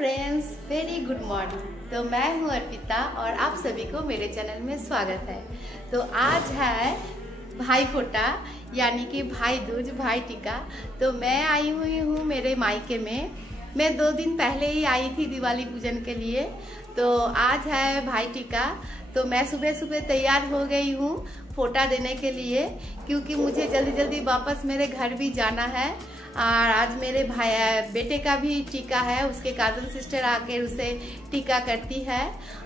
Friends, very good morning. तो मैं हूं अर्पिता और आप सभी को मेरे चैनल में स्वागत है। तो आज है भाई फोटा यानी कि भाई दूज, भाई टीका। तो मैं आई हुई हूँ मेरे मायके में। मैं 2 दिन पहले ही आई थी दिवाली पूजन के लिए। तो आज है भाई टीका। तो मैं सुबह सुबह तैयार हो गई हूँ फोटा देने के लिए, क्योंकि मुझे जल्दी जल्दी वापस मेरे घर भी जाना है। और आज मेरे भाई बेटे का भी टीका है, उसके कजन सिस्टर आकर उसे टीका करती है।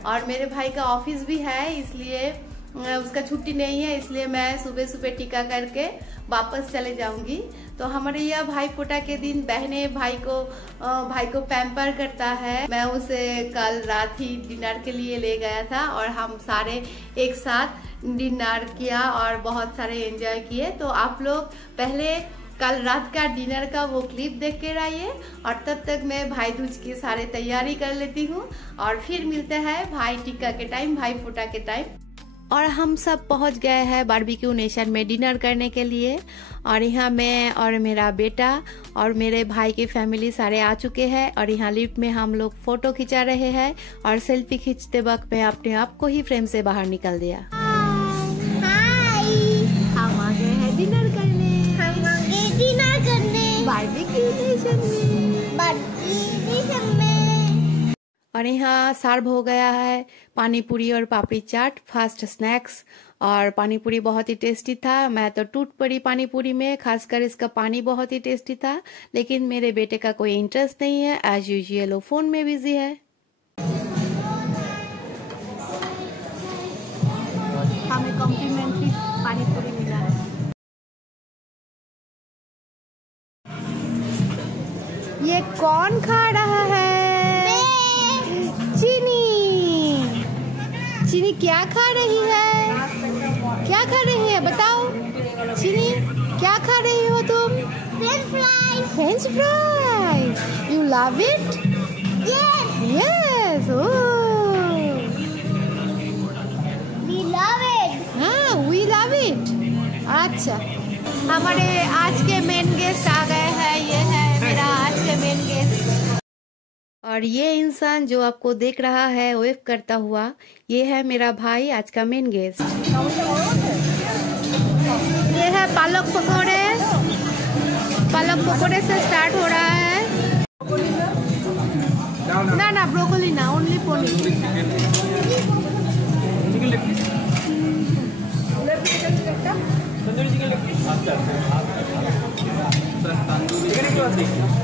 और मेरे भाई का ऑफिस भी है, इसलिए उसका छुट्टी नहीं है, इसलिए मैं सुबह सुबह टीका करके वापस चले जाऊंगी। तो हमारे यह भाई फोटा के दिन बहने भाई को पैम्पर करता है। मैं उसे कल रात ही डिनर के लिए ले गया था और हम सारे एक साथ डिनर किया और बहुत सारे एंजॉय किए। तो आप लोग पहले कल रात का डिनर का वो क्लिप देख के आइए, और तब तक मैं भाई दूज की सारे तैयारी कर लेती हूँ और फिर मिलते हैं भाई टीका के टाइम, भाई फोटा के टाइम। और हम सब पहुंच गए हैं बारबेक्यू नेशन में डिनर करने के लिए। और यहाँ मैं और मेरा बेटा और मेरे भाई की फैमिली सारे आ चुके हैं। और यहाँ लिफ्ट में हम लोग फोटो खिंचा रहे हैं और सेल्फी खींचते वक्त मैं अपने आप को ही फ्रेम से बाहर निकल दिया। हम आ गए हैं डिनर करने, बारबेक्यू नेशन में। और यहाँ सर्व हो गया है पानी पूरी और पापड़ी चाट, फास्ट स्नैक्स। और पानी पूरी बहुत ही टेस्टी था। मैं तो टूट पड़ी पानी पूरी में, खासकर इसका पानी बहुत ही टेस्टी था। लेकिन मेरे बेटे का कोई इंटरेस्ट नहीं है, एज यूजुअल वो फोन में बिजी है। हमें कॉम्प्लीमेंट्री पानी पूरी मिला है। ये कौन खा रहा है? चीनी क्या खा रही है? क्या खा रही है बताओ चीनी, क्या खा रही हो तुम? French fries. French fries, you love it? Yes yes, we love it. हाँ, वी लव इट। अच्छा, हमारे आज के मेन गेस्ट आ गए हैं। ये है मेरा आज के मेन गेस्ट। और ये इंसान जो आपको देख रहा है वेव करता हुआ, ये है मेरा भाई आज का मेन गेस्ट। ये है पालक पकौड़े। पालक पकौड़े से स्टार्ट हो रहा है। ना ब्रोकोली ना, ओनली पनीर।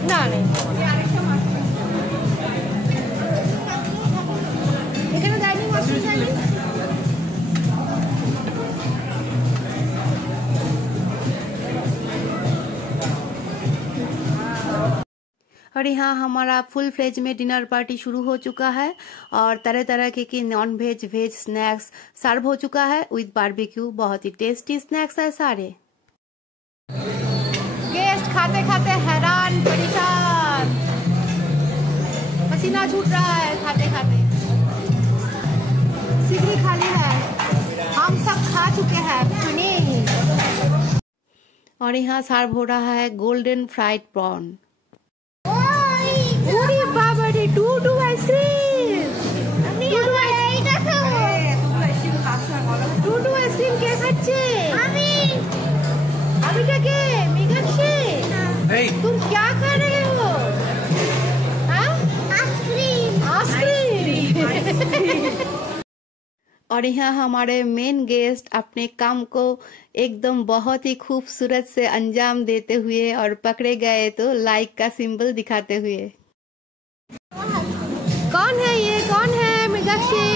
ना नहीं, और यहाँ हमारा फुल फ्लेज में डिनर पार्टी शुरू हो चुका है। और तरह तरह के नॉन वेज वेज स्नैक्स सर्व हो चुका है विद बारबेक्यू। बहुत ही टेस्टी स्नैक्स है सारे। गेस्ट खाते खाते हैरान परेशान, पसीना छूट रहा है खाते खाते। सिगरी खाली है, हम सब खा चुके हैं। और यहाँ सर्व हो रहा है गोल्डन फ्राइड प्रॉन। बाबा रे, टू आइसक्रीम কে খাচ্ছে? আমি কে মেঘাক্ষী, तुम क्या खा रहे हो? आइसक्रीम। और यहाँ हमारे मेन गेस्ट अपने काम को एकदम बहुत ही खूबसूरत से अंजाम देते हुए और पकड़े गए तो लाइक का सिंबल दिखाते हुए। कौन है ये? कौन है? मीनाक्षी,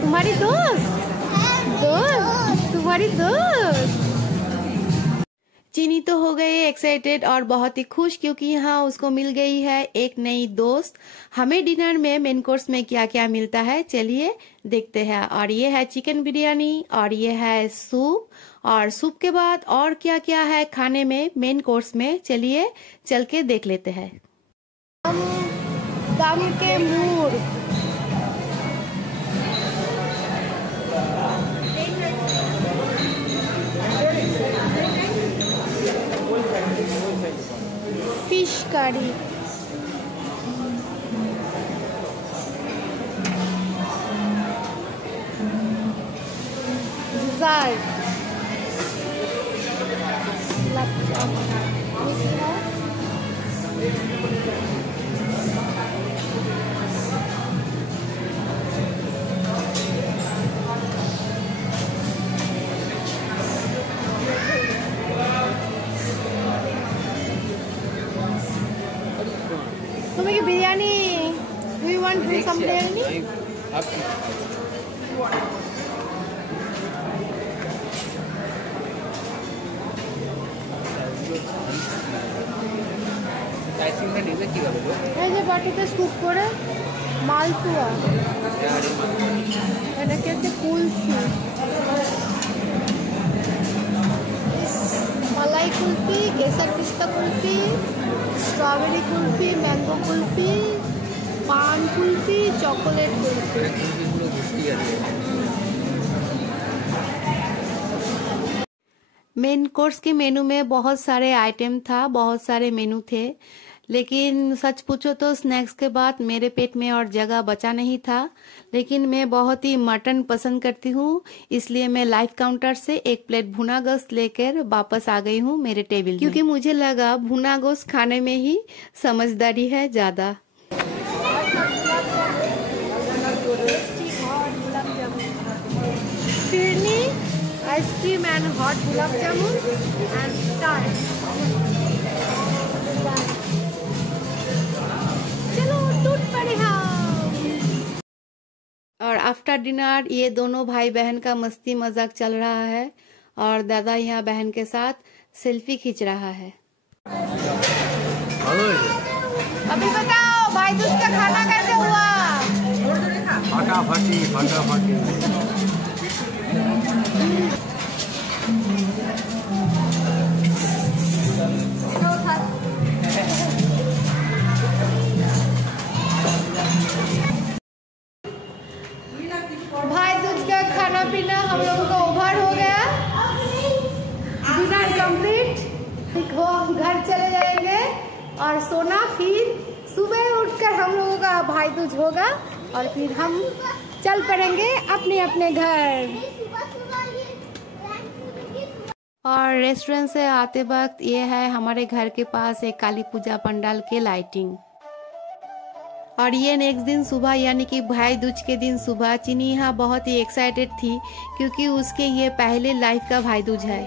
तुम्हारी दोस्त? तुम्हारी दोस्त। चीनी तो हो गई एक्साइटेड और बहुत ही खुश, क्योंकि यहाँ उसको मिल गई है एक नई दोस्त। हमें डिनर में मेन कोर्स में क्या क्या मिलता है चलिए देखते हैं। और ये है चिकन बिरयानी और ये है सूप, और सूप के बाद और क्या क्या है खाने में मेन कोर्स में, चलिए चल के देख लेते हैं। दम के मूर, फिश करी, चाट, गुलाब जामुन, तुम्हें biryani, do you want to do some biryani? এই যে বাটিতে স্কুপ করে মালপোয়া, এটাকে হচ্ছে কুলফি, मलाई कुल्फी, केसर पिस्ता कुल्फी, स्ट्रॉबेरी कुल्फी, मैंगो कुल्फी, पान kulfi, chocolate kulfi. Main course के मेनू में बहुत सारे आइटम था, बहुत सारे मेनू थे, लेकिन सच पूछो तो स्नैक्स के बाद मेरे पेट में और जगह बचा नहीं था। लेकिन मैं बहुत ही मटन पसंद करती हूँ, इसलिए मैं लाइफ काउंटर से एक प्लेट भुना गोश्त लेकर वापस आ गई हूँ मेरे टेबल में, क्योंकि मुझे लगा भुना गोश्त खाने में ही समझदारी है ज्यादा। Phirni, ice cream and hot gulab jamun and tart. और आफ्टर डिनर ये दोनों भाई बहन का मस्ती मजाक चल रहा है और दादा यहाँ बहन के साथ सेल्फी खींच रहा है। अभी बताओ भाई दूज का खाना कैसे हुआ? फटाफटी फटाफटी। भाई दूज का खाना पीना हम लोगों का ओवर हो गया, डिनर कंप्लीट। घर चले जाएंगे और सोना, फिर सुबह उठकर हम लोगों का भाई दूज होगा और फिर हम चल पड़ेंगे अपने अपने घर। और रेस्टोरेंट से आते वक्त ये है हमारे घर के पास एक काली पूजा पंडाल के लाइटिंग। और ये नेक्स्ट दिन सुबह यानी कि भाई दूज के दिन सुबह चीनी यहाँ बहुत ही एक्साइटेड थी, क्योंकि उसके ये पहले लाइफ का भाई दूज है।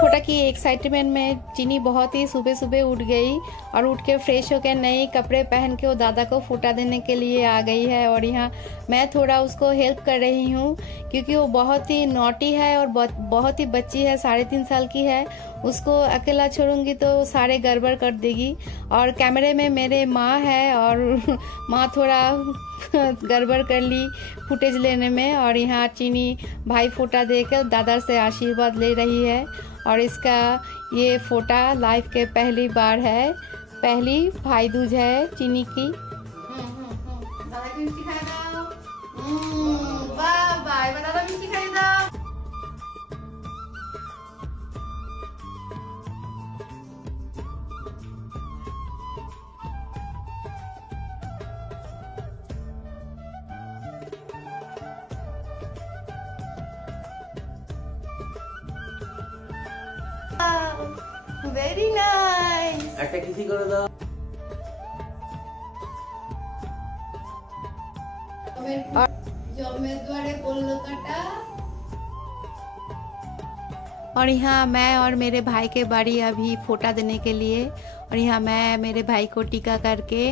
फोटा की एक्साइटमेंट में चीनी बहुत ही सुबह सुबह उठ गई और उठ के फ्रेश होकर नए कपड़े पहन के वो दादा को फोटा देने के लिए आ गई है। और यहाँ मैं थोड़ा उसको हेल्प कर रही हूँ, क्योंकि वो बहुत ही नॉटी है और बहुत ही बच्ची है, 3.5 साल की है। उसको अकेला छोड़ूंगी तो सारे गड़बड़ कर देगी। और कैमरे में मेरे माँ है और माँ थोड़ा गड़बड़ कर ली फुटेज लेने में। और यहाँ चीनी भाई फोटा देकर दादा से आशीर्वाद ले रही है। और इसका ये फोटा लाइफ के पहली बार है, पहली भाई दूज है चीनी की। दादा की मिष्टी खाई दाओ, बाय बाय, दादा मिष्टी खाई दाओ। Very nice. একটা কিসি করে দাও। और यहाँ मैं और मेरे भाई के बारी अभी फोटा देने के लिए। और यहाँ मैं मेरे भाई को टीका करके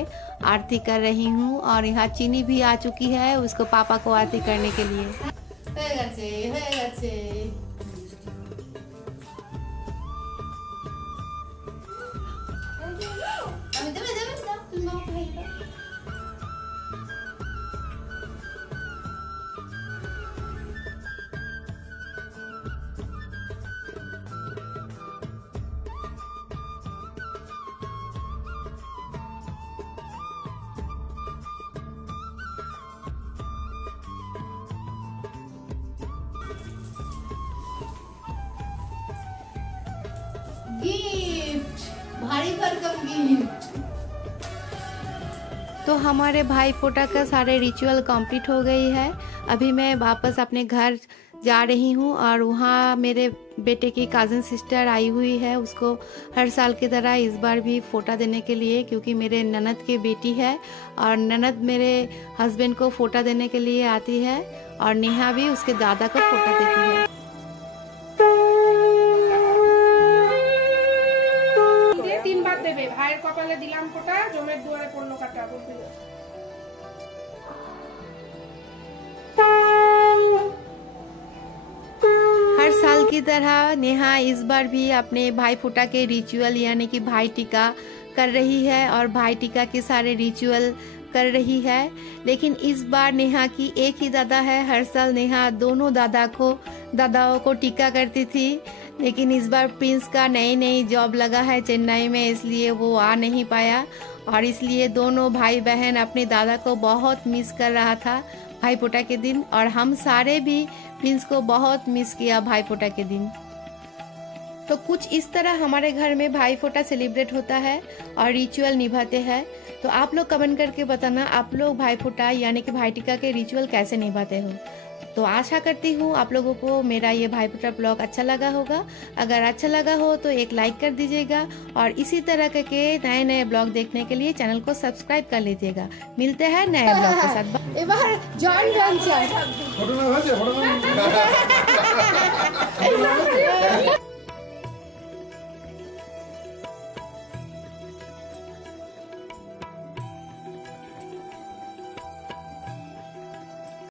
आरती कर रही हूँ। और यहाँ चीनी भी आ चुकी है उसको पापा को आरती करने के लिए। Welcome gift. तो हमारे भाई फोटा का सारे रिचुअल कंप्लीट हो गई है। अभी मैं वापस अपने घर जा रही हूँ और वहाँ मेरे बेटे की कज़न सिस्टर आई हुई है, उसको हर साल की तरह इस बार भी फोटा देने के लिए, क्योंकि मेरे ननद की बेटी है और ननद मेरे हस्बैंड को फोटा देने के लिए आती है और नेहा भी उसके दादा को फोटा देती है। तीन बार देवे भाइर कपाले दिलाम फोटा, जमेर दुआरे पड़लो काटा। हर साल की तरह नेहा इस बार भी अपने भाई फोटा के रिचुअल यानी कि भाई टीका कर रही है और भाई टीका के सारे रिचुअल कर रही है। लेकिन इस बार नेहा की एक ही दादा है। हर साल नेहा दोनों दादाओं को टीका करती थी, लेकिन इस बार प्रिंस का नई जॉब लगा है चेन्नई में, इसलिए वो आ नहीं पाया और इसलिए दोनों भाई बहन अपने दादा को बहुत मिस कर रहा था भाई फोटा के दिन, और हम सारे भी प्रिंस को बहुत मिस किया भाई फोटा के दिन। तो कुछ इस तरह हमारे घर में भाई फोटा सेलिब्रेट होता है और रिचुअल निभाते हैं। तो आप लोग कमेंट करके बताना आप लोग भाई फोटा यानी कि भाई टीका के रिचुअल कैसे निभाते हो। तो आशा करती हूँ आप लोगों को मेरा ये भाई फोटा ब्लॉग अच्छा लगा होगा। अगर अच्छा लगा हो तो एक लाइक कर दीजिएगा और इसी तरह के नए ब्लॉग देखने के लिए चैनल को सब्सक्राइब कर लीजिएगा। मिलते हैं नए ब्लॉग के साथ। एक बार जॉइंट वेंचर